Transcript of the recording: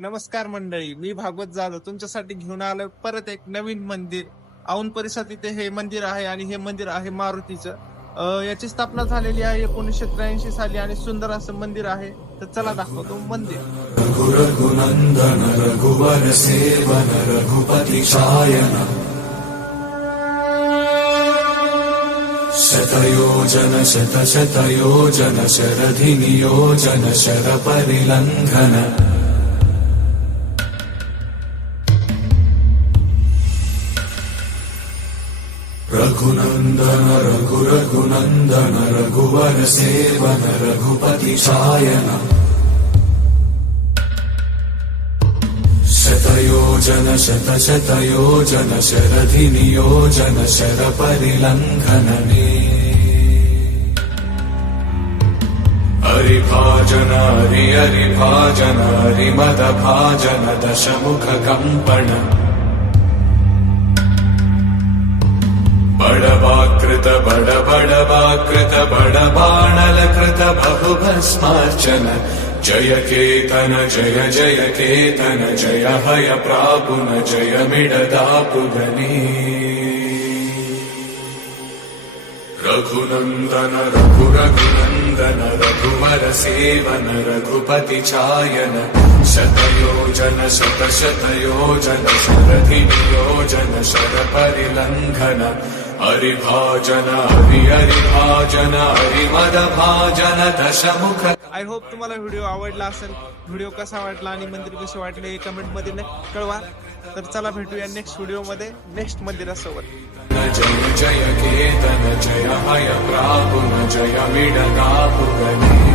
नमस्कार मंडळी, मी भागवत जाधव तुमच्यासाठी घेऊन आलोय परत एक नवीन मंदिर. औंध परिसरात इथे हे मंदिर आहे आणि हे मंदिर आहे मारुतीचं. याची स्थापना झालेली आहे 1983 साली आणि सुंदर असं मंदिर आहे. तर चला दाखवतो मंदिर. रघुनंदन रघुवर सेवन रघुपति शायन शतयोजन शतशतयोजन शरधि नियोजन शर परिलंघन रघुनंदन रघुनंदन रघुवर सेवन रघुपति शायन शतयोजन शतशतयोजन शरधि नियोजन शर परिलंघनने हरिभाजन हरिभाजन हरिमद भाजन दशमुख कंपन बड़वाकृत बड़बाणलकृत बहुभस्मार्चन जय केतन जय जय केतन जय हय प्रापुन जय मिडदापुगनी रघुनंदन रघुनंदन रघुवर सेवन रघुपति चायन शतयोजन शतशतयोजन शरधि नियोजन शर परिलंघन हरिभाजन हरिभाजन हरिमद भाजन दशमुख. आय होप तुम्हाला व्हिडिओ आवडला असेल. व्हिडिओ कसा वाटला आणि मंदिर कसे वाटले कमेंट मध्ये नक्की कळवा. तर चला भेटूया नेक्स्ट व्हिडिओ मध्ये नेक्स्ट मंदिरासोबत. जय जय केतन जय हय प्रापुन जय मिडदापुगनी.